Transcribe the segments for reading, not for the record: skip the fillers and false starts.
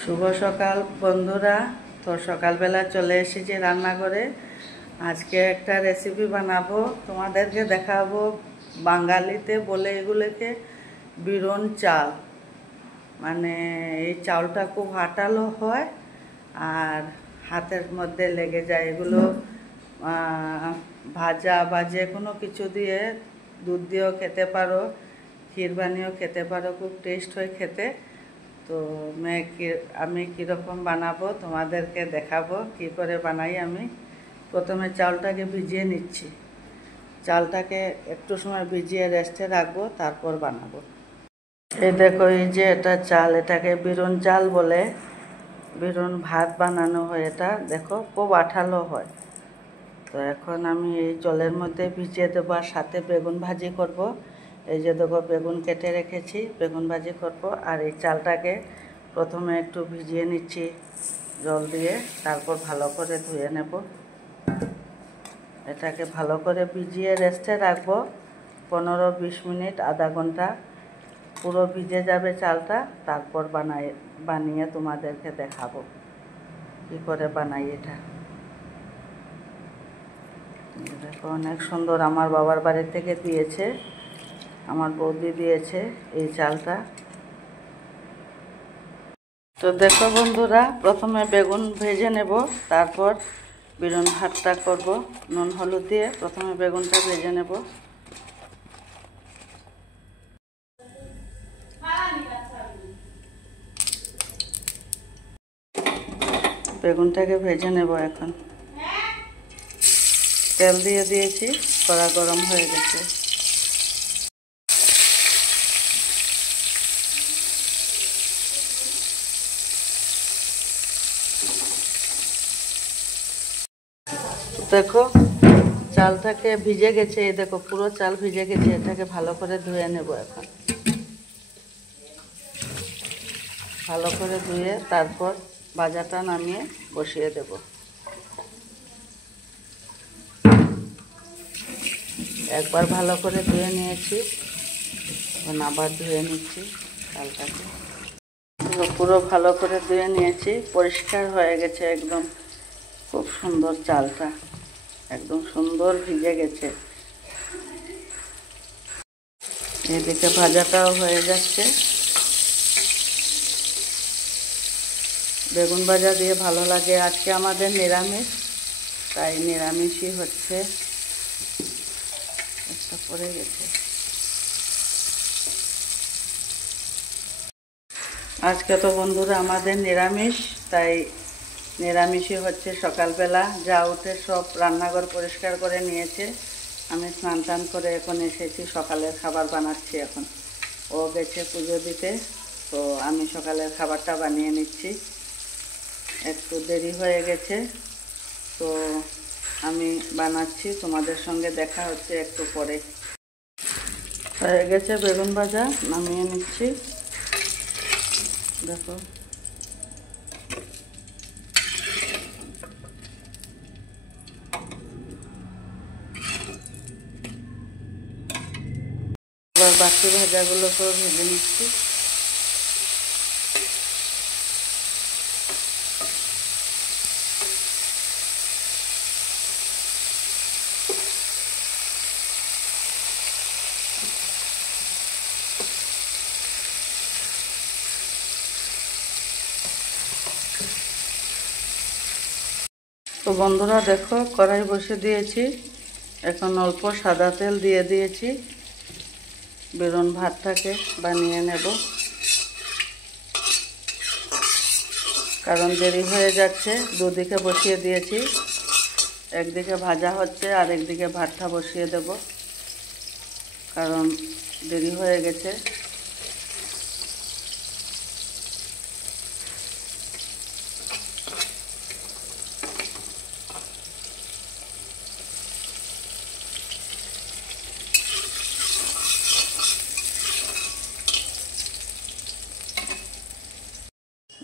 শুভ সকাল বন্ধুরা। তো সকালবেলা চলে এসেছি রান্নাঘরে। আজকে একটা রেসিপি বানাবো, তোমাদেরকে দেখাবো। বাঙালিতে বলে এগুলোকে বিরন চাল। মানে এই চালটা খুব হাঁটালো হয় আর হাতের মধ্যে লেগে যায়। এগুলো ভাজা বা যে কোনো কিছু দিয়ে, দুধ দিয়েও খেতে পারো, ক্ষীর বানিয়েও খেতে পারো, খুব টেস্ট হয় খেতে। তো আমি কীরকম বানাবো তোমাদেরকে দেখাবো, কি করে বানাই আমি। প্রথমে চালটাকে ভিজিয়ে নিচ্ছি। চালটাকে একটু সময় ভিজিয়ে রেস্টে রাখবো, তারপর বানাবো। এই দেখো, এই যে এটা চাল, এটাকে বিরন চাল বলে। বিরন ভাত বানানো হয় এটা, দেখো খুব আঠালো হয়। তো এখন আমি এই জলের মধ্যে ভিজিয়ে দেবো, আর সাথে বেগুন ভাজি করব। এই যে দেখো, বেগুন কেটে রেখেছি, বেগুন ভাজি করব। আর এই চালটাকে প্রথমে একটু ভিজিয়ে নিচ্ছি জল দিয়ে, তারপর ভালো করে ধুয়ে নেব। এটাকে ভালো করে ভিজিয়ে রেস্টে রাখবো 15-20 মিনিট, আধা ঘন্টা। পুরো ভিজে যাবে চালটা, তারপর বানিয়ে তোমাদেরকে দেখাবো কী করে বানাই এটা। দেখো, অনেক সুন্দর, আমার বাবার বাড়ি থেকে দিয়েছে, আমার বৌদি দিয়েছে এই চালটা। তো দেখো বন্ধুরা, প্রথমে বেগুন ভেজে নেব, তারপর বিরন ভাতটা করব। নুন হলুদ দিয়ে প্রথমে বেগুনটা ভেজে নেব। বেগুনটাকে ভেজে নেব এখন। তেল দিয়ে দিয়েছি, কড়া গরম হয়ে গেছে। দেখো, চালটাকে ভিজে গেছে, এই দেখো পুরো চাল ভিজে গেছে। এটাকে ভালো করে ধুয়ে নেব এখন। ভালো করে ধুয়ে তারপর ভাজাটা নামিয়ে বসিয়ে দেব। একবার ভালো করে ধুয়ে নিয়েছি, এখন আবার ধুয়ে নিচ্ছি চালটাকে। পুরো ভালো করে ধুয়ে নিয়েছি, পরিষ্কার হয়ে গেছে একদম। খুব সুন্দর চালটা, একদম সুন্দর ভিজে গেছে। এদিকে ভাজাটাও হয়ে যাচ্ছে। বেগুন ভাজা দিয়ে ভালো লাগে। আজকে আমাদের নিরামিষ, তাই নিরামিষই হচ্ছে। একটা পড়ে গেছে। আজকে তো বন্ধুরা আমাদের নিরামিষ, তাই নিরামিষই হচ্ছে। সকালবেলা যা উঠে সব রান্নাঘর পরিষ্কার করে নিয়েছে। আমি স্নান টান করে এখন এসেছি, সকালের খাবার বানাচ্ছি এখন। ও গেছে পুজো দিতে, তো আমি সকালের খাবারটা বানিয়ে নিচ্ছি। একটু দেরি হয়ে গেছে, তো আমি বানাচ্ছি। তোমাদের সঙ্গে দেখা হচ্ছে একটু পরে। হয়ে গেছে বেগুন ভাজা, নামিয়ে নিচ্ছি। দেখো, এবার বাকি ভাজাগুলোকেও ভেজে নিচ্ছি। তো বন্ধুরা দেখো, কড়াই বসে দিয়েছি, এখন অল্প সাদা তেল দিয়ে দিয়েছি। বেগুন ভাতটাকে বানিয়ে নেব, কারণ দেরি হয়ে যাচ্ছে। দুদিকে বসিয়ে দিয়েছি, একদিকে ভাজা হচ্ছে আর একদিকে ভাতটা বসিয়ে দেব, কারণ দেরি হয়ে গেছে।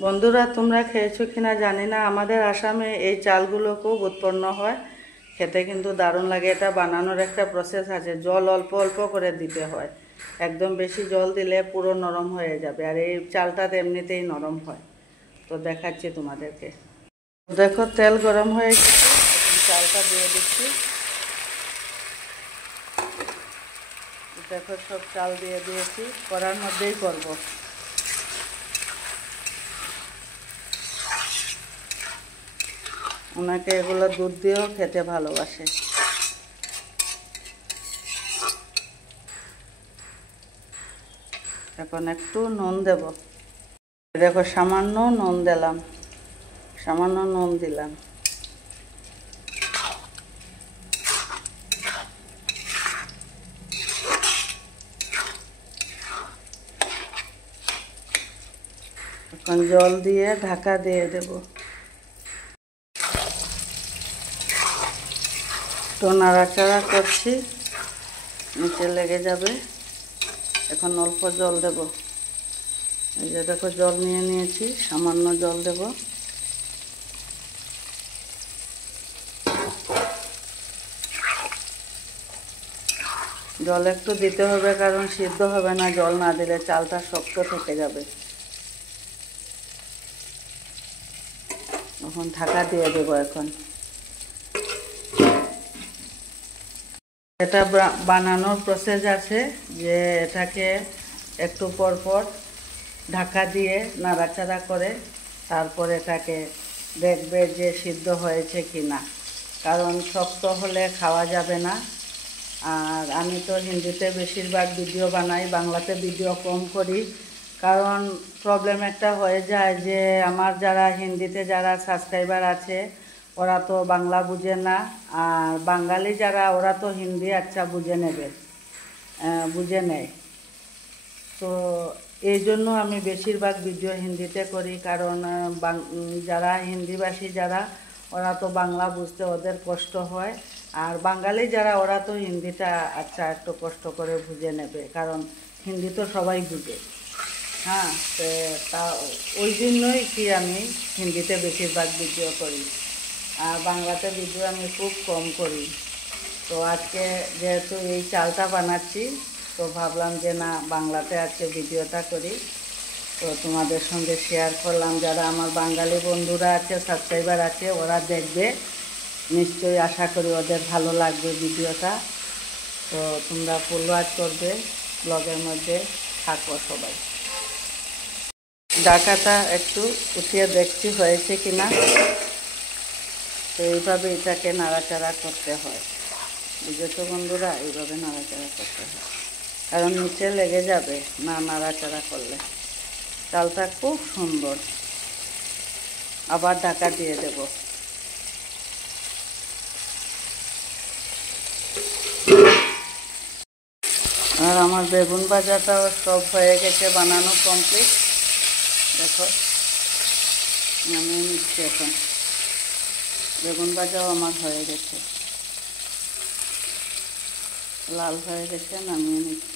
বন্ধুরা, তোমরা খেয়েছো কিনা জানি না, আমাদের আসামে এই চালগুলো খুব উৎপন্ন হয়। খেতে কিন্তু দারুণ লাগে। এটা বানানোর একটা প্রসেস আছে, জল অল্প অল্প করে দিতে হয়। একদম বেশি জল দিলে পুরো নরম হয়ে যাবে, আর এই চালটা এমনিতেই নরম হয়। তো দেখাচ্ছি তোমাদেরকে। দেখো তেল গরম হয়ে গেছে, এখন চালটা দিয়ে দিচ্ছি। দেখো সব চাল দিয়ে দিয়েছি, কড়ার মধ্যেই করব। ওনাকে এগুলো দুধ দিয়েও খেতে ভালোবাসে। এখন একটু নুন দেব। দেখো সামান্য নুন দিলাম, সামান্য নুন দিলাম। এখন জল দিয়ে ঢাকা দিয়ে দেব। তো নাড়াচাড়া করছি, নিচে লেগে যাবে। এখন অল্প জল দেব। এই যে দেখো জল নিয়ে নিয়েছি, সামান্য জল দেব। জল একটু দিতে হবে, কারণ সিদ্ধ হবে না জল না দিলে, চালটা শক্ত থেকে যাবে। এখন ঢাকা দিয়ে দেব। এখন এটা বানানোর প্রসেস আছে, যে এটাকে একটু পর পর ঢাকা দিয়ে নাড়াচাড়া করে তারপর এটাকে দেখবে যে সিদ্ধ হয়েছে কি না, কারণ শক্ত হলে খাওয়া যাবে না। আর আমি তো হিন্দিতে বেশিরভাগ ভিডিও বানাই, বাংলাতে ভিডিও কম করি, কারণ প্রবলেম একটা হয়ে যায় যে আমার যারা হিন্দিতে যারা সাবস্ক্রাইবার আছে ওরা তো বাংলা বুঝে না, আর বাঙালি যারা ওরা তো হিন্দি আচ্ছা বুঝে নেবে, বুঝে নেয়। তো এই জন্য আমি বেশিরভাগ ভিডিও হিন্দিতে করি, কারণ যারা হিন্দিভাষী যারা ওরা তো বাংলা বুঝতে ওদের কষ্ট হয়, আর বাঙালি যারা ওরা তো হিন্দিটা আচ্ছা একটু কষ্ট করে বুঝে নেবে, কারণ হিন্দি তো সবাই বুঝে। হ্যাঁ, তো তা ওই জন্যই কি আমি হিন্দিতে বেশিরভাগ ভিডিও করি, আর বাংলাতে ভিডিও আমি খুব কম করি। তো আজকে যেহেতু এই চালটা বানাচ্ছি, তো ভাবলাম যে না বাংলাতে আজকে ভিডিওটা করি, তো তোমাদের সঙ্গে শেয়ার করলাম। যারা আমার বাঙালি বন্ধুরা আছে, সাবস্ক্রাইবার আছে, ওরা দেখবে নিশ্চয়ই, আশা করি ওদের ভালো লাগবে ভিডিওটা। তো তোমরা ফুল ওয়াচ করবে, ব্লগের মধ্যে থাকো সবাই। ঢাকাটা একটু উঠিয়ে দেখছি হয়েছে কিনা। তো এইভাবে এটাকে নাড়াচাড়া করতে হয়, বুঝেছো বন্ধুরা, এইভাবে নাড়াচাড়া করতে হয়, কারণ নিচে লেগে যাবে না নাড়াচাড়া করলে। চালটা খুব সুন্দর। আবার ঢাকা দিয়ে দেব। আর আমার বেগুন ভাজাটাও সব হয়ে গেছে, বানানো কমপ্লিট। দেখো নামিয়ে নিচ্ছি। এখন বেগুন ভাজাও আমার হয়ে গেছে, লাল হয়ে গেছে, নামিয়ে নিচ্ছি।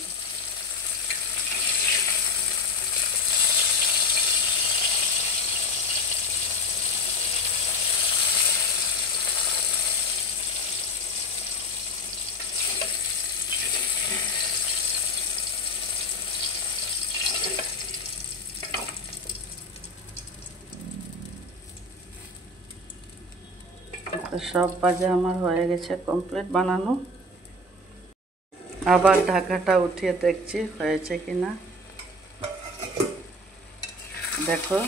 তো সব ভাজা আমার হয়ে গেছে কমপ্লিট বানানো। আবার ঢাকাটা উঠিয়ে দেখছি হয়েছে কিনা। দেখো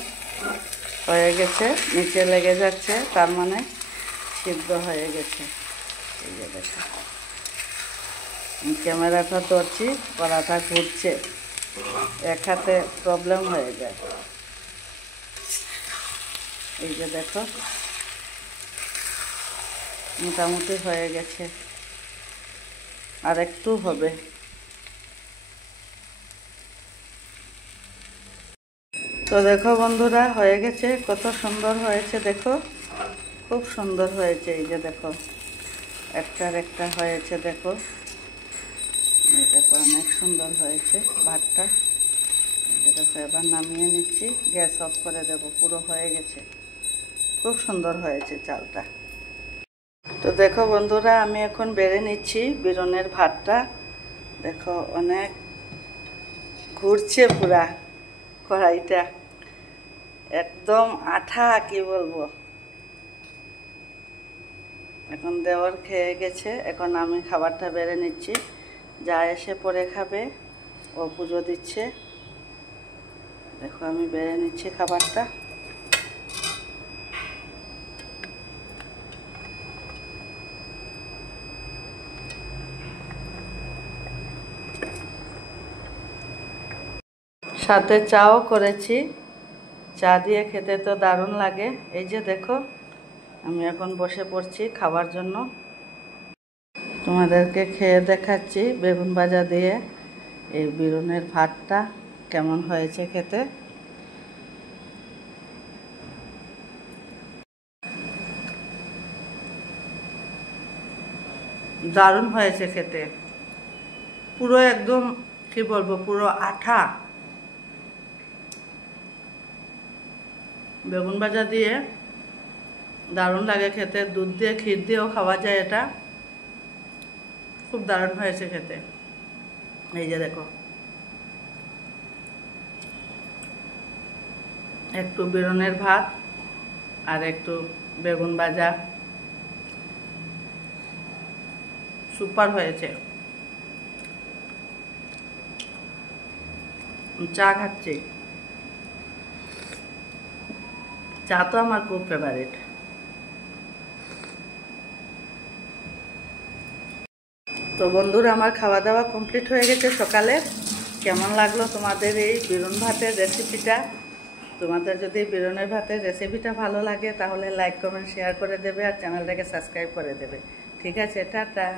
হয়ে গেছে, নিচে লেগে যাচ্ছে, তার মানে সিদ্ধ হয়ে গেছে। এই যে দেখো, ক্যামেরাটা ধরছি, কড়াটা ঘুরছে, এক হাতে প্রবলেম হয়ে যায়। এই যে দেখো মোটামুটি হয়ে গেছে, আর একটু হবে। তো দেখো বন্ধুরা হয়ে গেছে, কত সুন্দর হয়েছে দেখো, খুব সুন্দর হয়েছে। এই যে দেখো একটার একটা হয়েছে, দেখো এই দেখো অনেক সুন্দর হয়েছে ভাতটা। এই যে দেখো এবার নামিয়ে নিচ্ছি, গ্যাস অফ করে দেবো, পুরো হয়ে গেছে, খুব সুন্দর হয়েছে চালটা। তো দেখো বন্ধুরা আমি এখন বেড়ে নিচ্ছি বিরনের ভাতটা। দেখো অনেক ঘুরছে পুরা কড়াইটা। একদম আঠা, কি বলবো। এখন দেওয়ার খেয়ে গেছে, এখন আমি খাবারটা বেড়ে নিচ্ছি। যা এসে পরে খাবে, ও পুজো দিচ্ছে। দেখো আমি বেড়ে নিচ্ছি খাবারটা। সাথে চাও করেছি, চা দিয়ে খেতে তো দারুণ লাগে। এই যে দেখো, আমি এখন বসে পড়ছি খাবার জন্য। তোমাদেরকে খেয়ে দেখাচ্ছি বেগুন ভাজা দিয়ে এই বিরনের ভাতটা কেমন হয়েছে খেতে। দারুণ হয়েছে খেতে, পুরো একদম কি বলবো, পুরো আঠা। বেগুন ভাজা দিয়ে দারুণ লাগে খেতে, দুধ দিয়ে ক্ষীর দিয়েও খাওয়া যায় এটা। খুব দারুণ হয়েছে খেতে। এই যে দেখো, একটু বেগুনের ভাত আর একটু বেগুন ভাজা, সুপার হয়েছে। চা খাচ্ছি, চা তো আমার খুব ফেভারিট। তো বন্ধুরা, আমার খাওয়া দাওয়া কমপ্লিট হয়ে গেছে সকালে। কেমন লাগলো তোমাদের এই বেগুন ভাতের রেসিপিটা? তোমাদের যদি বেগুনের ভাতের রেসিপিটা ভালো লাগে তাহলে লাইক কমেন্ট শেয়ার করে দেবে আর চ্যানেলটাকে সাবস্ক্রাইব করে দেবে। ঠিক আছে, টাটা।